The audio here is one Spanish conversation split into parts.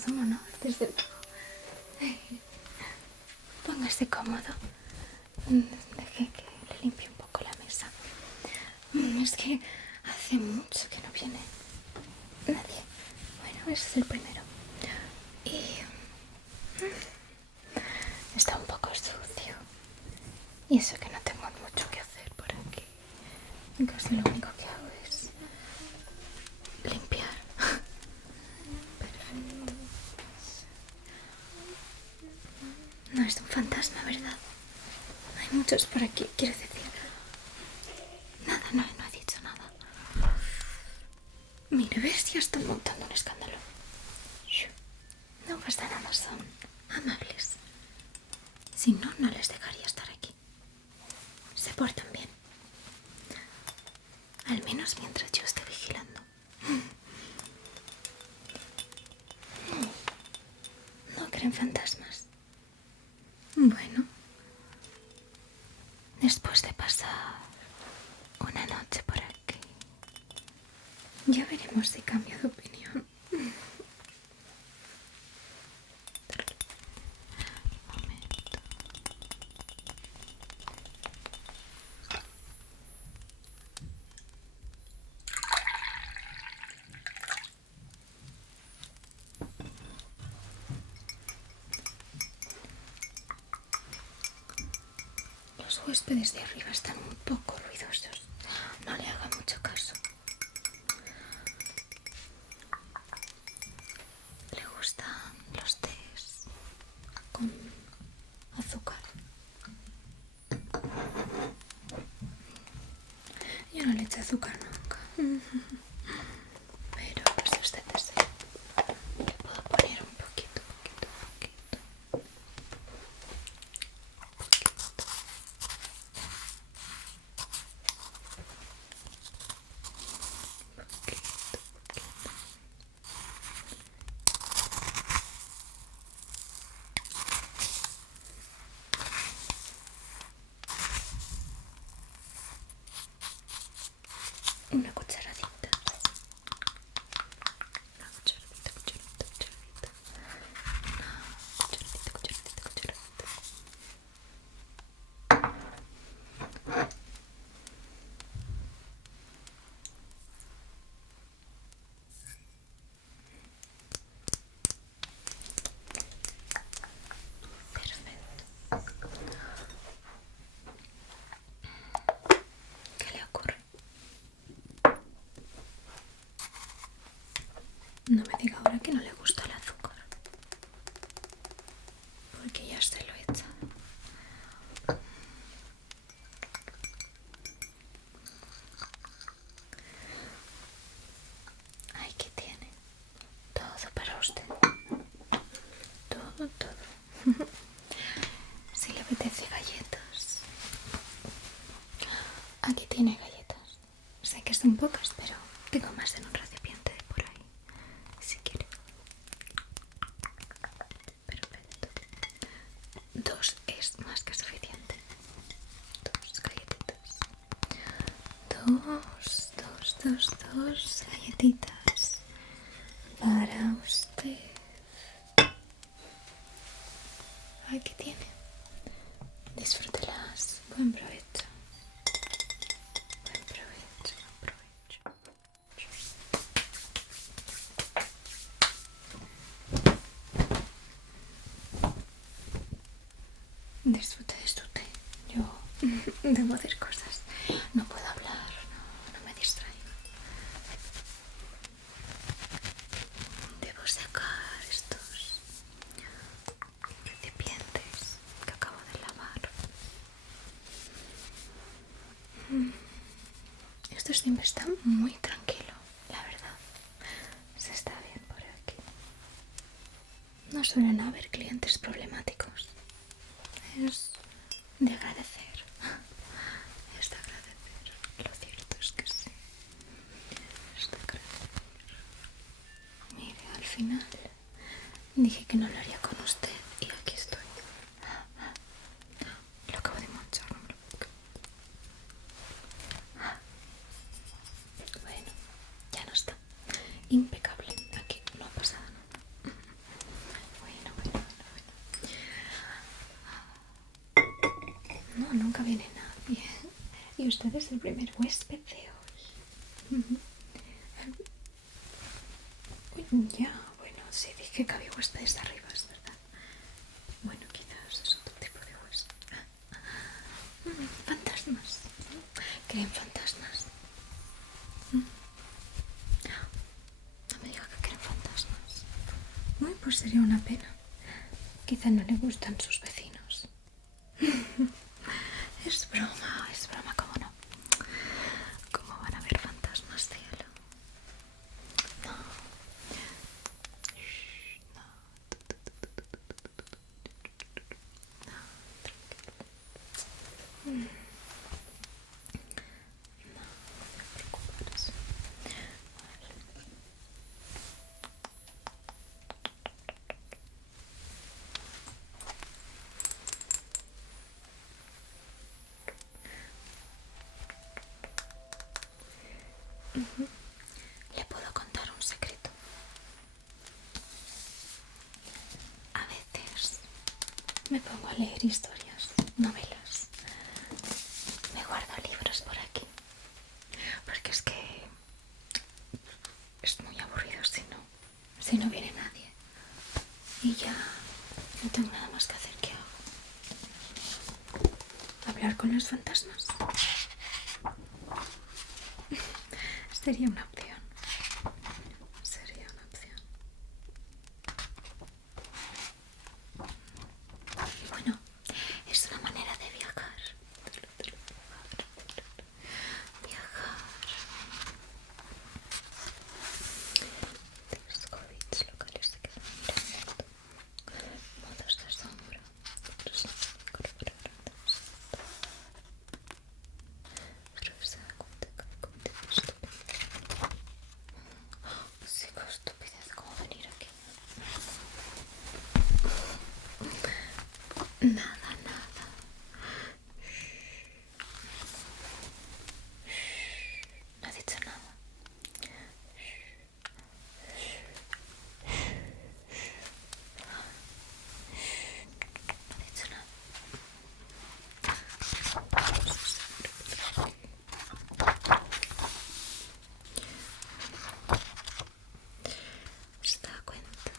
todo un honor, desde luego. Póngase cómodo. Deje que le limpie un poco la mesa. Es que hace mucho que no viene nadie. Bueno, ese es el primero. Y está un poco sucio. Y eso que no tengo mucho que hacer por aquí. Casi lo único que hago es limpiar. Perfecto. No es un fantasma, ¿verdad? Hay muchos por aquí, quiero decir. Nada, no he dicho nada. Mire, ves, ya están montando un escándalo. No pasa nada, son amables. Si no, no les dejaría estar aquí. Se portan bien. Al menos mientras yo esté vigilando. ¿No creen fantasmas? Bueno, después de pasar una noche por aquí, ya veremos si cambio de opinión. Un momento. Los huéspedes de arriba están un poco ruidosos. No le haga mucho caso. Le gustan los tés con azúcar. Yo no le echo azúcar nunca. Pero si usted desea, le puedo poner un poquito. Una cucharadita. Una cucharadita. Cucharadita. Perfecto. ¿Qué le ocurre? No me diga ahora que no le gusta el azúcar. Porque ya se lo he echado. Ay, ¿qué tiene? Todo para usted. Todo. Si le apetece galletas. Aquí tiene galletas. Sé que son pocas, pero tengo más en un recipiente por ahí. Si quiere. Perfecto. 2 es más que suficiente. 2 galletitas. Dos galletitas para usted. Aquí tiene. Disfrútelas. Buen provecho. Buen provecho. Disfrute de su té. Yo debo hacer cosas. No puedo hablar, no me distraigo. Debo sacar estos recipientes que acabo de lavar. Esto siempre está muy tranquilo, la verdad. Se está bien por aquí. No suelen haber clientes problemáticos. Es de agradecer. Es de agradecer. Lo cierto es que sí. Es de agradecer. Mire, al final dije que no lo haría con usted y aquí estoy. Lo acabo de manchar, no me lo puedo creer. Bueno, ya no está. Impecable. Aquí no ha pasado nada. nunca viene nadie. Y usted es el primer huésped de hoy. Ya, bueno, sí, dije que había huéspedes arriba, es verdad. Bueno, quizás es otro tipo de huésped. Fantasmas. ¿Creen fantasmas? No me diga que creen fantasmas. Uy, pues sería una pena. Quizá no le gustan sus vecinos. Es broma, ¿cómo no? ¿Cómo van a ver fantasmas, cielo? No. Le puedo contar un secreto. A veces me pongo a leer historias, novelas. Me guardo libros por aquí. Porque es que es muy aburrido si no viene nadie. Y ya no tengo nada más que hacer. ¿Qué hago? ¿Hablar con los fantasmas? Sería una opción. Sería una opción. Y bueno, es una manera de viajar. Viajar. Descubrir locales de quedamiento. Modos de sombra. Pero se da cuenta que cometí estupidez. Sí, qué estupidez, ¿cómo venir aquí? Nada, nada. No ha dicho nada. No ha dicho nada. Se da cuenta.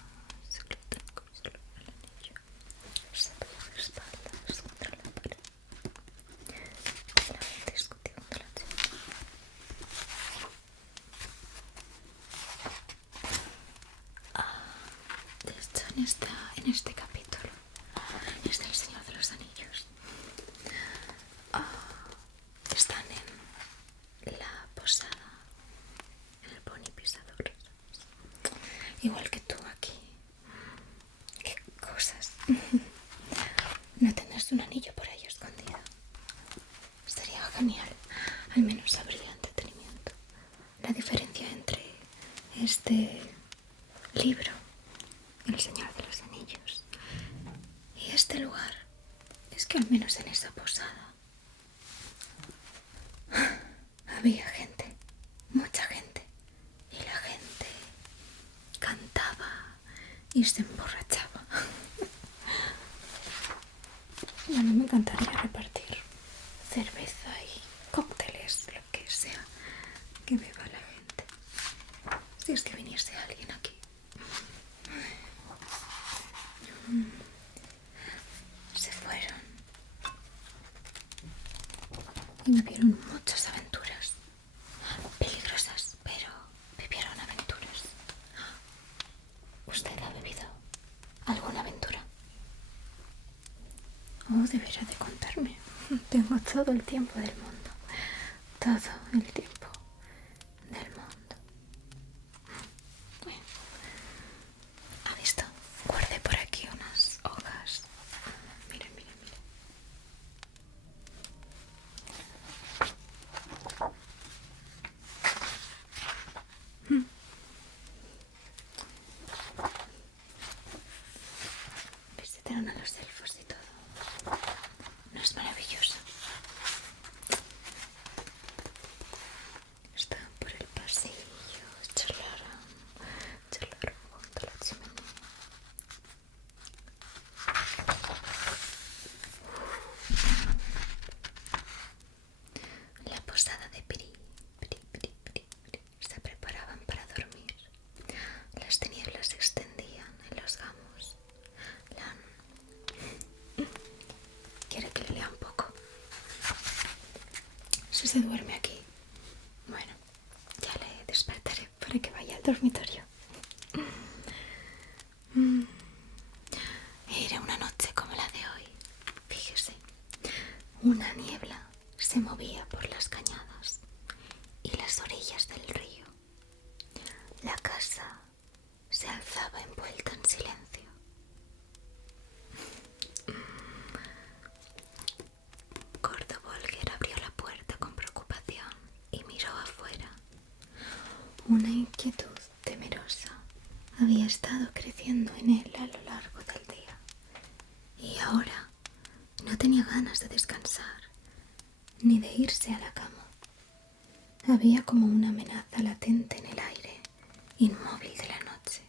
Se gluten como solo el anillo. Se apoya de espaldas contra la pared. La gente discutió junto a la chica. De hecho, en este capítulo es del Señor de los Anillos. Están en la posada, en el pony pisador. Igual que tú aquí. ¿Qué cosas? No tendrás un anillo por ahí escondido. Sería genial. Al menos habría entretenimiento. La diferencia entre este libro, El Señor de los Anillos, y este lugar es que al menos en esa posada había gente, mucha gente, y la gente cantaba y se emborrachaba. Bueno, me encantaría repartir cerveza y cócteles, lo que sea, que beba la gente. Si es que viniese alguien aquí. Se fueron y vivieron muchas aventuras. Peligrosas, pero vivieron aventuras. ¿Usted ha vivido alguna aventura? Oh, deberá de contarme. Tengo todo el tiempo del mundo. Todo el tiempo del mundo. Bueno, ¿ha visto? Guardé por aquí unas hojas. Miren, miren, miren. Visitaron a los elfos y todo. ¿No es maravilloso? Estaban por el pasillo, charlaron junto a la chimenea. se duerme aquí. Bueno, ya le despertaré para que vaya al dormitorio. Era una noche como la de hoy. Fíjese, una niebla se movía por las cañadas y las orillas del río. La casa se alzaba envuelta en silencio. Gordo Volger abrió la puerta con preocupación y miró afuera. Una inquietud temerosa había estado creciendo en él a lo largo del día, y ahora no tenía ganas de descansar ni de irse a la cama. Había como una amenaza latente en el aire, inmóvil de la noche.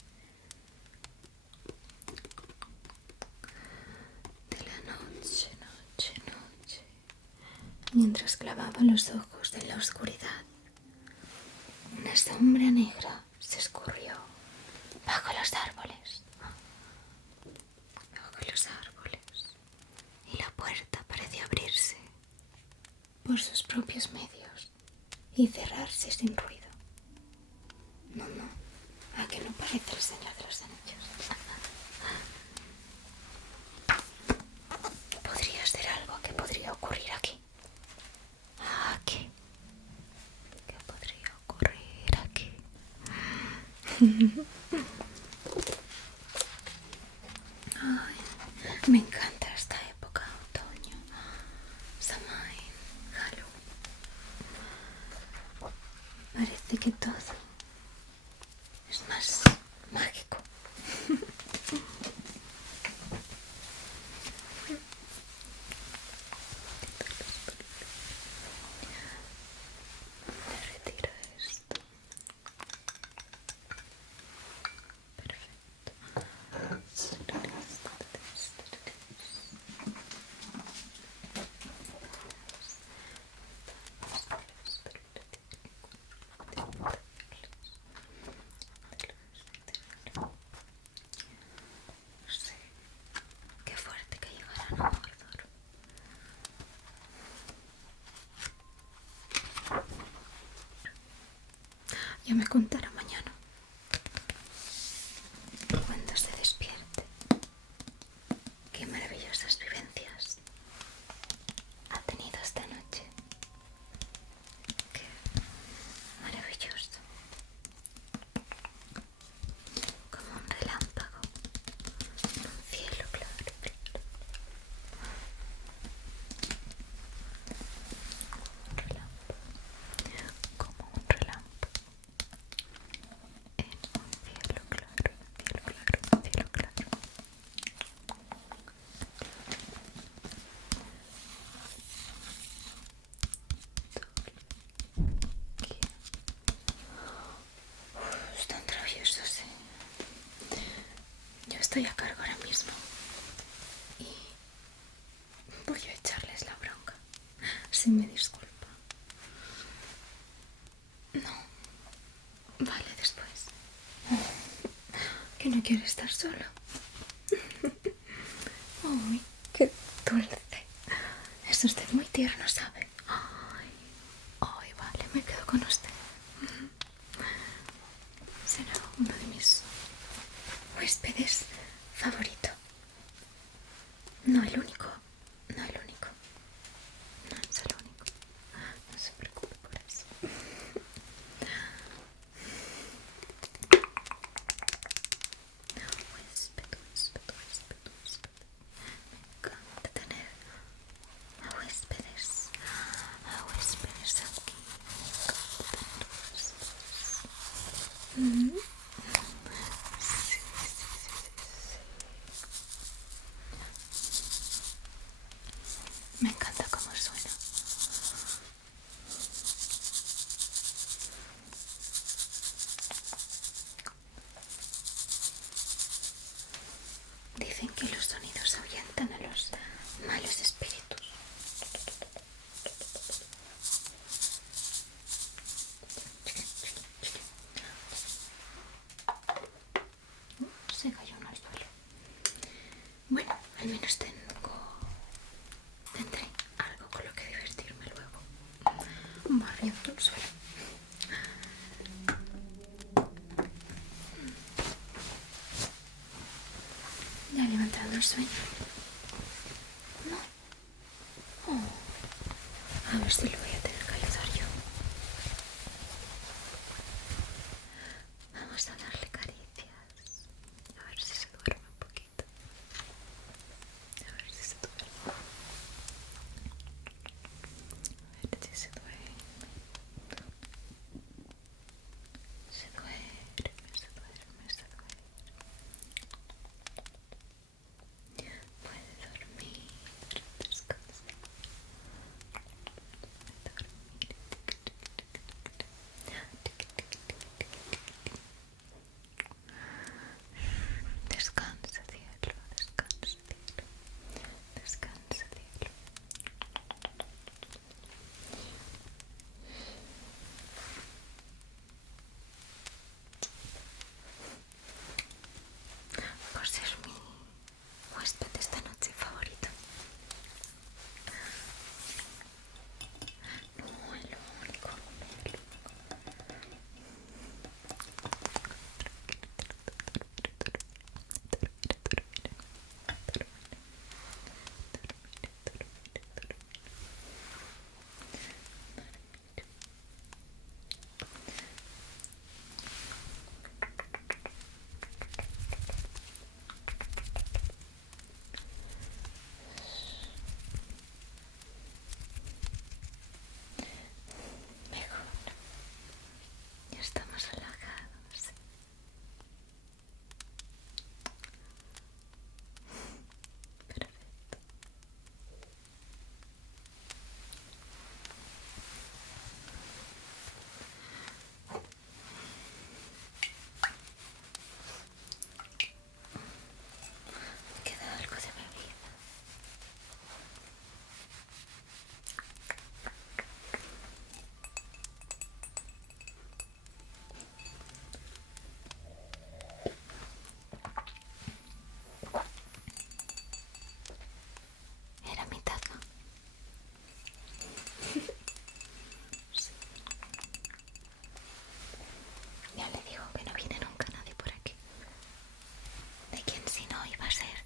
De la noche, noche, noche. Mientras clavaba los ojos en la oscuridad, una sombra negra se escurrió bajo los árboles. Bajo los árboles. Y la puerta pareció abrirse por sus propios medios y cerrarse sin ruido. No, a que no parece el Señor de los Anillos. Podría ser algo que podría ocurrir aquí. Aquí. ¿Qué podría ocurrir aquí? Ay, me encanta esta época, otoño. Samhain, Halloween. Parece que todo es más mágico. Me retiro esto. No sé, qué fuerte que llegaran a Mordor. Ya me contará mañana, cuando se despierte, qué maravillosas vivencias ha tenido esta noche. Qué maravilloso. Como un relámpago, un cielo claro. Un relámpago, como un relámpago en un cielo claro, cielo claro, cielo claro. Están traviesos, Yo estoy a cargo ahora mismo y voy a echarles la bronca, si me disculpa. No, vale, después. Que no quiero estar solo. Ay, qué dulce. Es usted muy tierno, ¿sabe? Ay, vale, me quedo con usted. Será uno de mis huéspedes favorito. No el único, no el único. No es el único. No se preocupe por eso. Huésped, huésped, huésped, huésped. Me encanta tener a huéspedes aquí. Sí, sí, sí, sí. Me encanta cómo suena. Dicen que los sonidos ahuyentan a los malos espíritus. Se cayó uno al suelo. Bueno, al menos tendré algo con lo que divertirme luego. menos sueño? No. Oh. A ver si lo voy a tener que ayudar yo. Vamos a darle caricias. A ver si se duerme un poquito. A ver si se duerme. A ver si se duerme. Se duerme, se duerme, se duerme. Puede dormir, descansar. Descansa, cielo, descansa, cielo, descansa, cielo. Por ser mi huésped esta noche favorito. No, el único. Mejor. Ya estamos relajados. Perfecto. Queda algo de bebida. Era mi taza. Sí. Ya le digo que no viene nunca nadie por aquí. ¿De quién si no iba a ser?